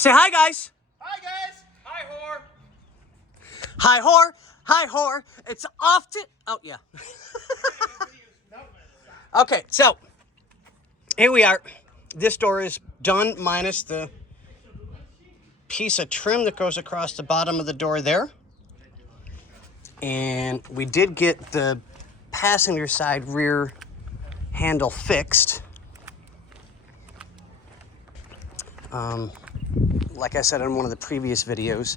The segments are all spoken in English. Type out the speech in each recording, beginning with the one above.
Say hi, guys. Hi, guys. Hi, whore. Hi, whore. Hi, whore. It's off to... Oh, yeah. Okay, so here we are. This door is done minus the piece of trim that goes across the bottom of the door there. And we did get the passenger side rear handle fixed. Like I said in one of the previous videos,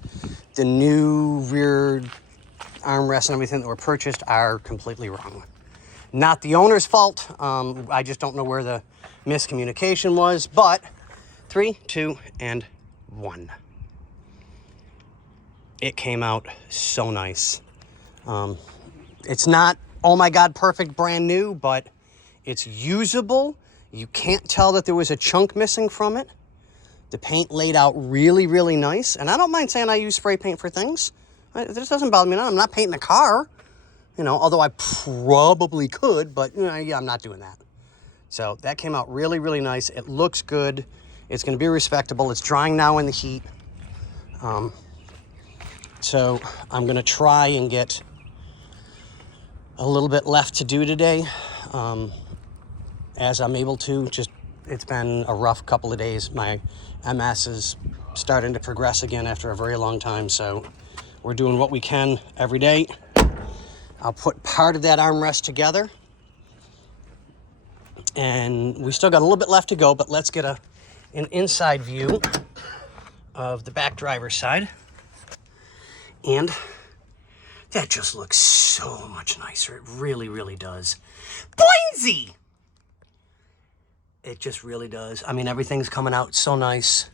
the new rear armrests and everything that were purchased are completely wrong. Not the owner's fault. I just don't know where the miscommunication was, but 3, 2, and 1. It came out so nice. It's not, oh my God, perfect brand new, but it's usable. You can't tell that there was a chunk missing from it. The paint laid out really, really nice. And I don't mind saying I use spray paint for things. This doesn't bother me. I'm not painting a car, you know, although I probably could, but yeah, I'm not doing that. So that came out really, really nice. It looks good. It's going to be respectable. It's drying now in the heat. So I'm going to try and get a little bit left to do today, as I'm able to. Just, it's been a rough couple of days. My MS is starting to progress again after a very long time, so we're doing what we can every day. I'll put part of that armrest together, and we still got a little bit left to go, but let's get an inside view of the back driver's side. And that just looks so much nicer. It really, really does. Boinsy! It just really does. I mean, everything's coming out so nice.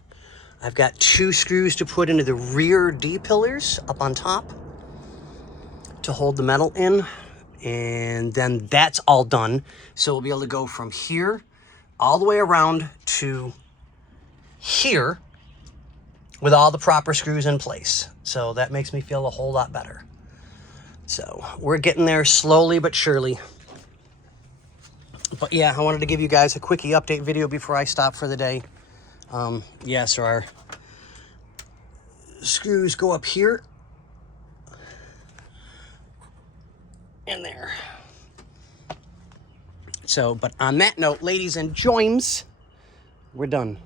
I've got 2 screws to put into the rear D-pillars up on top to hold the metal in. And then that's all done. So we'll be able to go from here all the way around to here with all the proper screws in place. So that makes me feel a whole lot better. So we're getting there slowly but surely. But yeah, I wanted to give you guys a quickie update video before I stop for the day. Yeah, so our screws go up here and there. So, but on that note, ladies and joims, we're done.